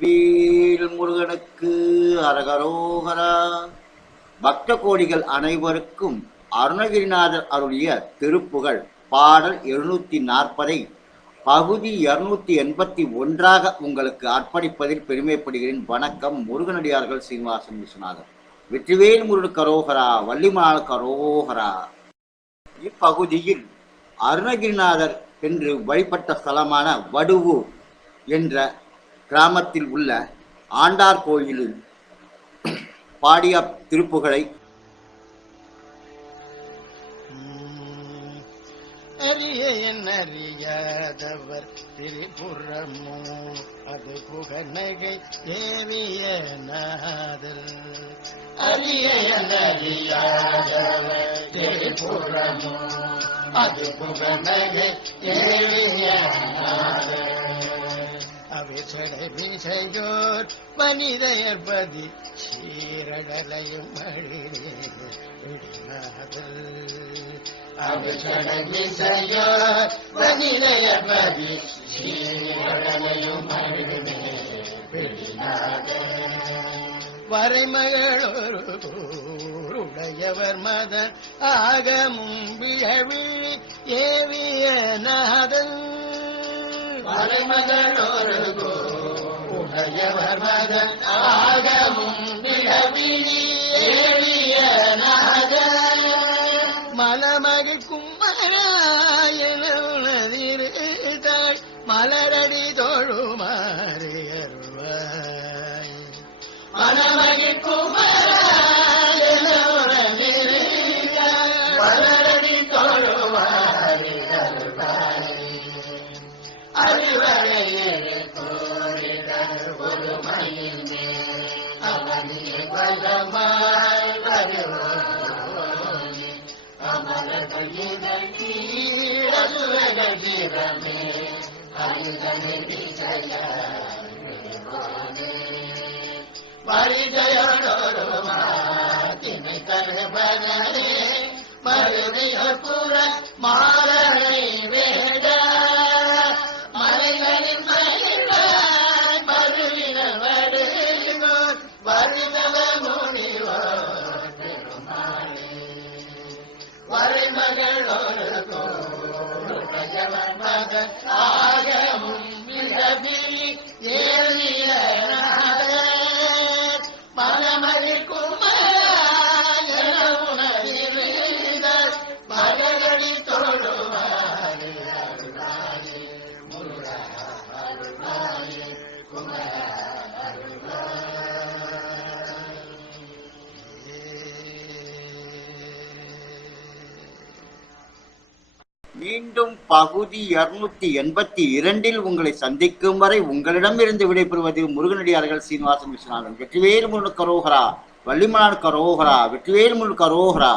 வெற்றிவேல் முருகனுக்கு அரகரோகரா. பக்த கோடிகள் அனைவருக்கும் அருணகிரிநாதர் அருளிய திருப்புகழ் பாடல் எழுநூத்தி நாற்பதை பகுதி இருநூத்தி எண்பத்தி ஒன்றாக உங்களுக்கு அர்ப்பணிப்பதில் பெருமைப்படுகிறேன். வணக்கம் முருகனடியார்கள் சீனிவாசன் விஸ்வநாதர். வெற்றிவேல் முருகன் கரோகரா வள்ளிமால் கரோகரா. இப்பகுதியில் அருணகிரிநாதர் என்று வழிபட்ட ஸ்தலமான வடுவூர் என்ற கிராமத்தில் உள்ள ஆண்டார் கோயிலில் பாடிய திருப்புகளை அறிய என் அறியாதவர் திரிபுரமோ அது புகநகை தேவிய நாதல் அறிய என் அறியாதவர் திரிபுரமோ அது புகநகை தேவிய நாதல் விசையோர் சீரடலையும் அழிநாதல் அவிசடை சீரடலையும் வரைமகளொரு உடையவர் மதன் ஆகமும் விழவிழி ஏவிய நாதன் வரைமகளொரு உடையவர் மலரடி தோழுமாறு அருள்வாய். மலமகிழ் குமராயனதிருத்தாள் மலரடி தோழுமாறு அருள்வாய். அறிவரையே கோரிடர் ஒரு மயிலே அவனில் மருதையோர் புற மாறனை வேட மலைகளின் மயில்வாய் மருவினர் வடுவோர் வருதவ முனிவோர் பெருமாளே வரைமகளோடு கோடையவன் மகன் மீண்டும் பகுதி இருநூத்தி எண்பத்தி இரண்டில் உங்களை சந்திக்கும் வரை உங்களிடமிருந்து விடைபெறுவது முருகனடியார்கள் சீனிவாசன் விஸ்வநாதன். வெற்றிவேல் முருகன் கரோகரா வள்ளிமலான் கரோகரா வெற்றிவேல் முருகன் கரோகரா.